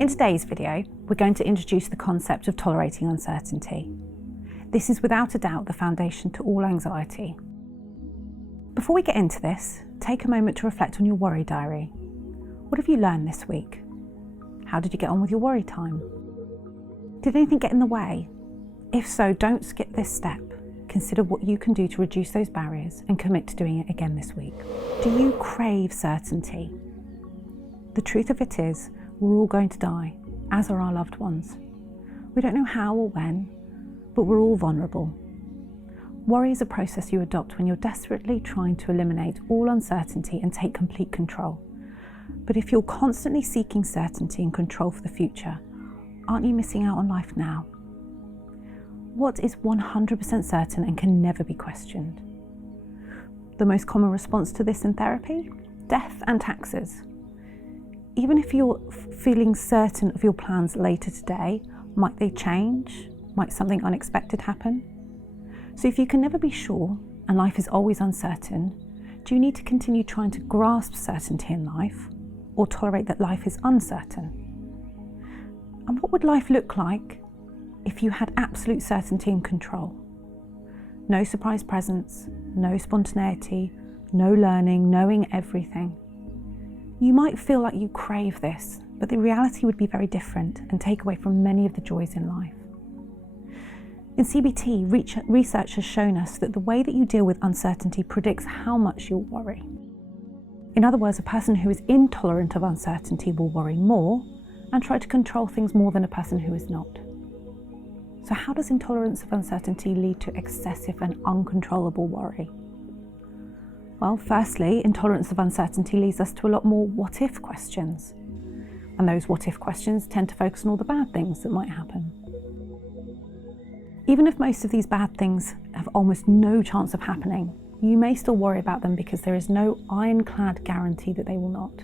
In today's video, we're going to introduce the concept of tolerating uncertainty. This is without a doubt the foundation to all anxiety. Before we get into this, take a moment to reflect on your worry diary. What have you learned this week? How did you get on with your worry time? Did anything get in the way? If so, don't skip this step. Consider what you can do to reduce those barriers and commit to doing it again this week. Do you crave certainty? The truth of it is, we're all going to die, as are our loved ones. We don't know how or when, but we're all vulnerable. Worry is a process you adopt when you're desperately trying to eliminate all uncertainty and take complete control. But if you're constantly seeking certainty and control for the future, aren't you missing out on life now? What is 100% certain and can never be questioned? The most common response to this in therapy? Death and taxes. Even if you're feeling certain of your plans later today, might they change? Might something unexpected happen? So if you can never be sure and life is always uncertain, do you need to continue trying to grasp certainty in life or tolerate that life is uncertain? And what would life look like if you had absolute certainty and control? No surprise presents, no spontaneity, no learning, knowing everything. You might feel like you crave this, but the reality would be very different and take away from many of the joys in life. In CBT, research has shown us that the way that you deal with uncertainty predicts how much you'll worry. In other words, a person who is intolerant of uncertainty will worry more and try to control things more than a person who is not. So how does intolerance of uncertainty lead to excessive and uncontrollable worry? Well, firstly, intolerance of uncertainty leads us to a lot more what-if questions. And those what-if questions tend to focus on all the bad things that might happen. Even if most of these bad things have almost no chance of happening, you may still worry about them because there is no ironclad guarantee that they will not.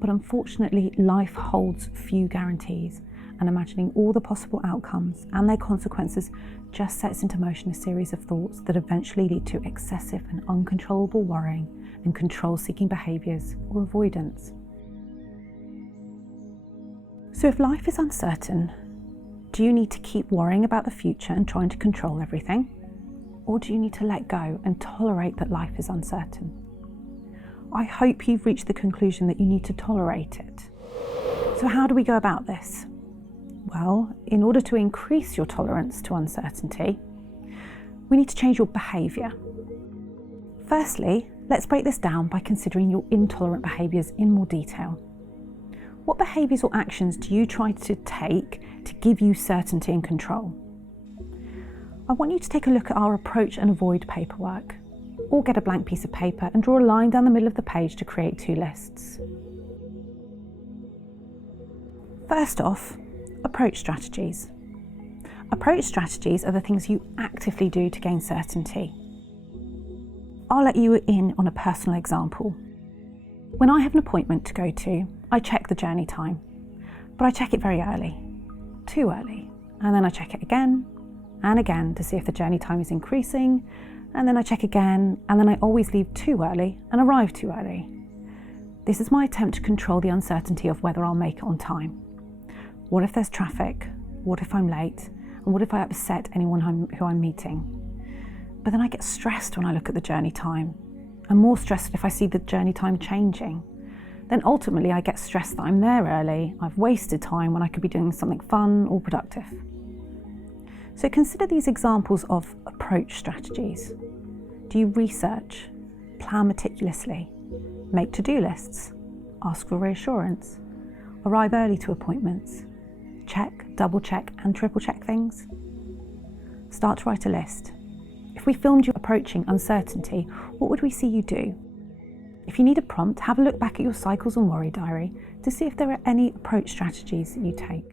But unfortunately, life holds few guarantees, and imagining all the possible outcomes and their consequences just sets into motion a series of thoughts that eventually lead to excessive and uncontrollable worrying and control-seeking behaviours or avoidance. So if life is uncertain, do you need to keep worrying about the future and trying to control everything? Or do you need to let go and tolerate that life is uncertain? I hope you've reached the conclusion that you need to tolerate it. So how do we go about this? Well, in order to increase your tolerance to uncertainty, we need to change your behaviour. Firstly, let's break this down by considering your intolerant behaviours in more detail. What behaviours or actions do you try to take to give you certainty and control? I want you to take a look at our approach and avoid paperwork, or get a blank piece of paper and draw a line down the middle of the page to create two lists. First off, approach strategies. Approach strategies are the things you actively do to gain certainty. I'll let you in on a personal example. When I have an appointment to go to, I check the journey time, but I check it very early, too early, and then I check it again and again to see if the journey time is increasing, and then I check again, and then I always leave too early and arrive too early. This is my attempt to control the uncertainty of whether I'll make it on time. What if there's traffic? What if I'm late? And what if I upset anyone who I'm meeting? But then I get stressed when I look at the journey time. I'm more stressed if I see the journey time changing. Then ultimately I get stressed that I'm there early, I've wasted time when I could be doing something fun or productive. So consider these examples of approach strategies. Do you research, plan meticulously, make to-do lists, ask for reassurance, arrive early to appointments, check, double check and triple check things? Start to write a list. If we filmed you approaching uncertainty, what would we see you do? If you need a prompt, have a look back at your cycles and worry diary to see if there are any approach strategies that you take.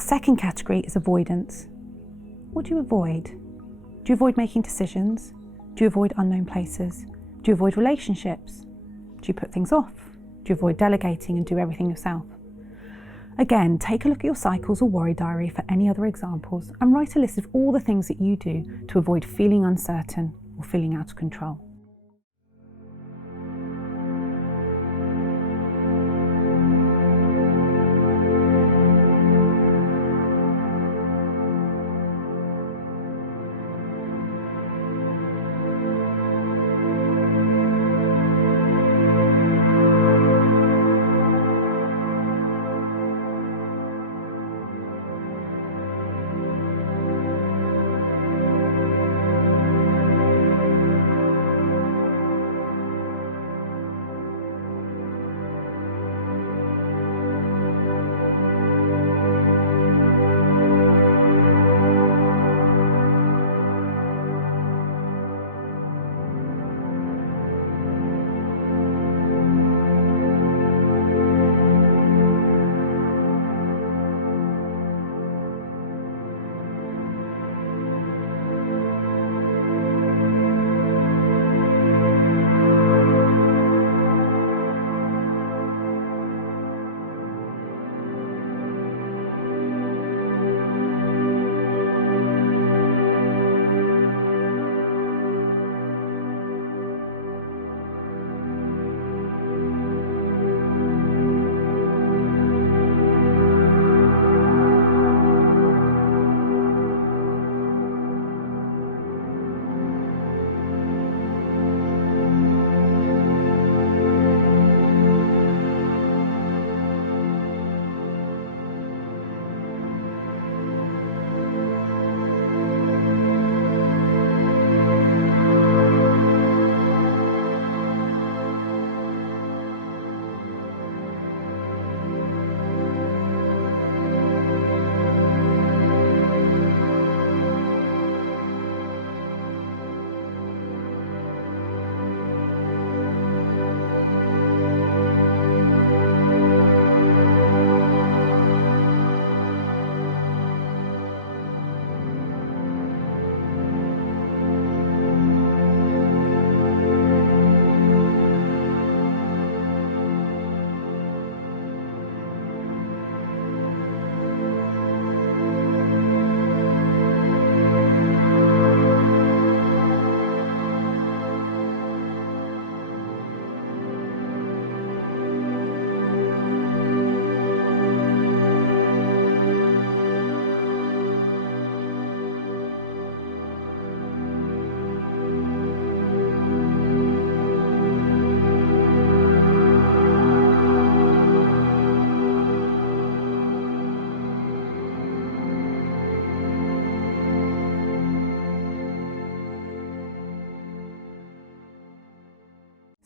second category is avoidance. What do you avoid? Do you avoid making decisions? Do you avoid unknown places? Do you avoid relationships? Do you put things off? Do you avoid delegating and do everything yourself? Again, take a look at your cycles or worry diary for any other examples and write a list of all the things that you do to avoid feeling uncertain or feeling out of control.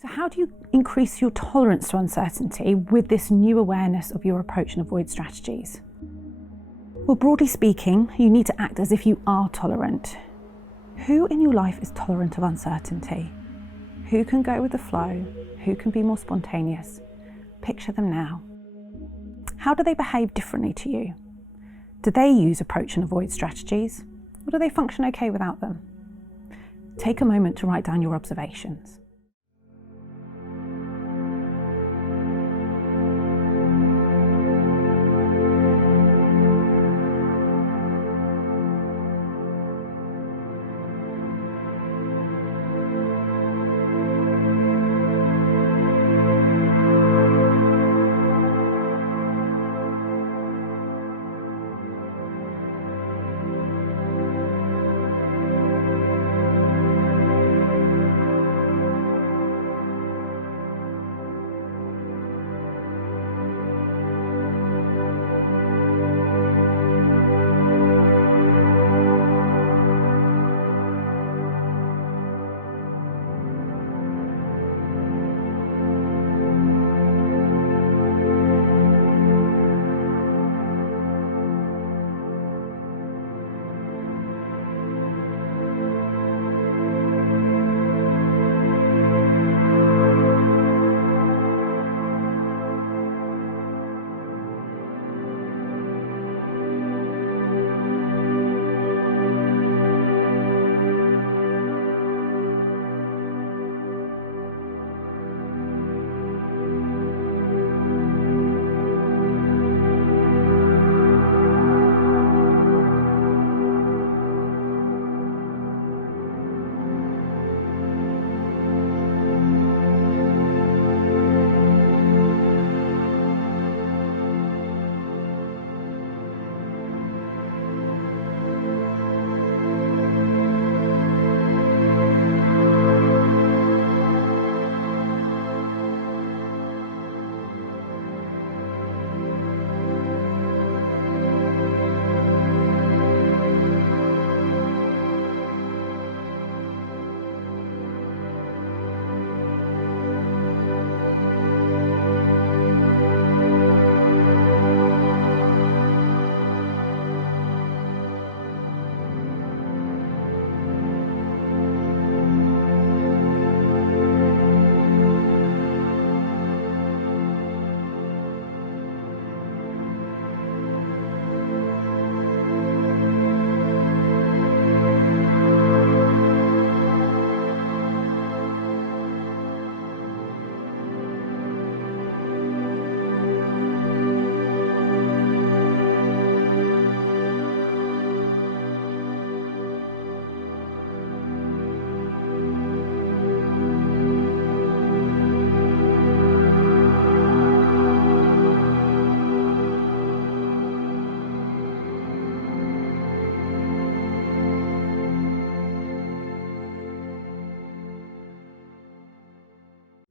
So how do you increase your tolerance to uncertainty with this new awareness of your approach and avoid strategies? Well, broadly speaking, you need to act as if you are tolerant. Who in your life is tolerant of uncertainty? Who can go with the flow? Who can be more spontaneous? Picture them now. How do they behave differently to you? Do they use approach and avoid strategies? Or do they function okay without them? Take a moment to write down your observations.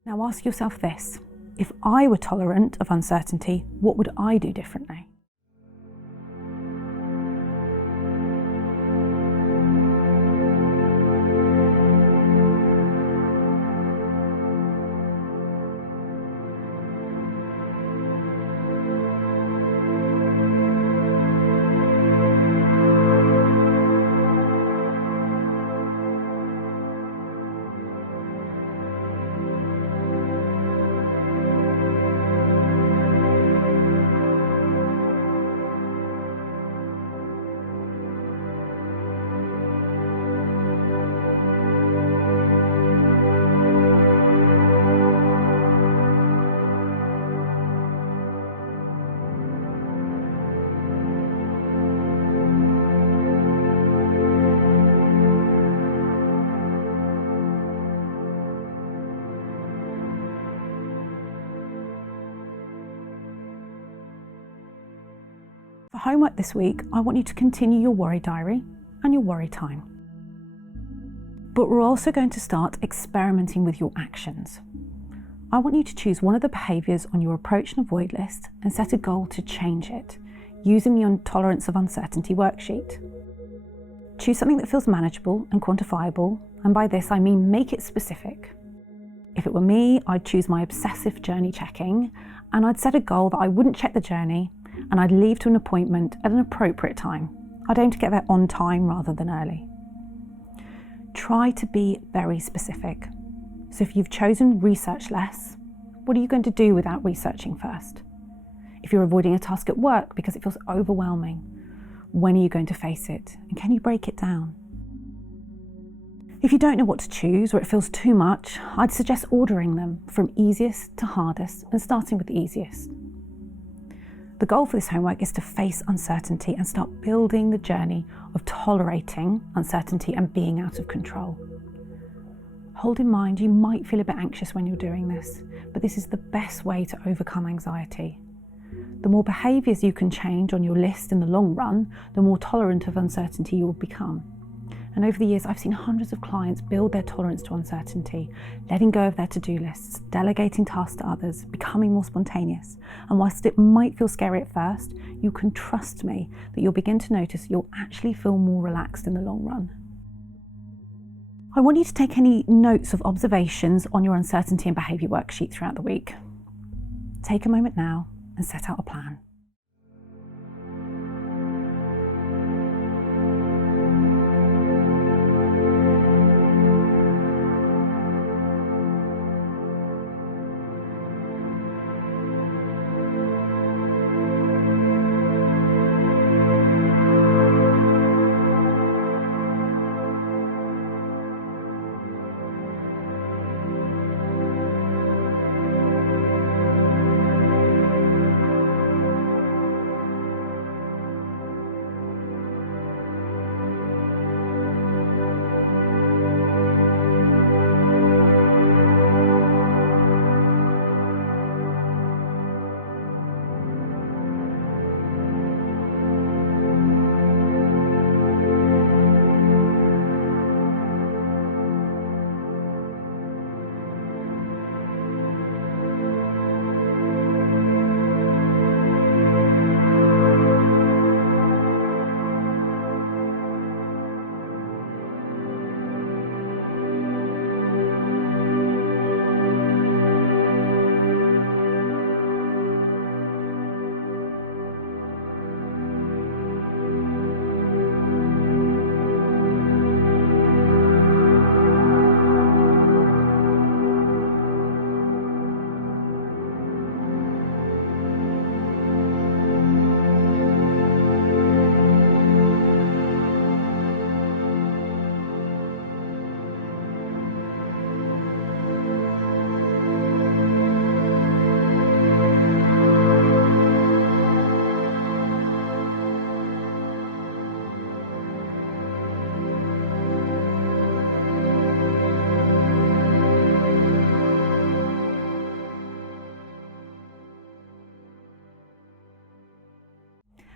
Now ask yourself this: if I were tolerant of uncertainty, what would I do differently? For homework this week, I want you to continue your worry diary and your worry time. But we're also going to start experimenting with your actions. I want you to choose one of the behaviours on your approach and avoid list and set a goal to change it using the Intolerance of Uncertainty worksheet. Choose something that feels manageable and quantifiable, and by this I mean make it specific. If it were me, I'd choose my obsessive journey checking, and I'd set a goal that I wouldn't check the journey and I'd leave to an appointment at an appropriate time. I'd aim to get there on time rather than early. Try to be very specific. So if you've chosen research less, what are you going to do without researching first? If you're avoiding a task at work because it feels overwhelming, when are you going to face it? And can you break it down? If you don't know what to choose or it feels too much, I'd suggest ordering them from easiest to hardest and starting with the easiest. The goal for this homework is to face uncertainty and start building the journey of tolerating uncertainty and being out of control. Hold in mind you might feel a bit anxious when you're doing this, but this is the best way to overcome anxiety. The more behaviours you can change on your list in the long run, the more tolerant of uncertainty you will become. And over the years, I've seen hundreds of clients build their tolerance to uncertainty, letting go of their to-do lists, delegating tasks to others, becoming more spontaneous. And whilst it might feel scary at first, you can trust me that you'll begin to notice you'll actually feel more relaxed in the long run. I want you to take any notes of observations on your uncertainty and behaviour worksheet throughout the week. Take a moment now and set out a plan.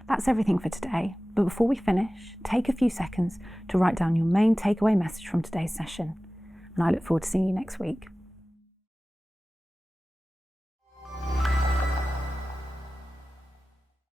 That's everything for today, but before we finish, take a few seconds to write down your main takeaway message from today's session, and I look forward to seeing you next week.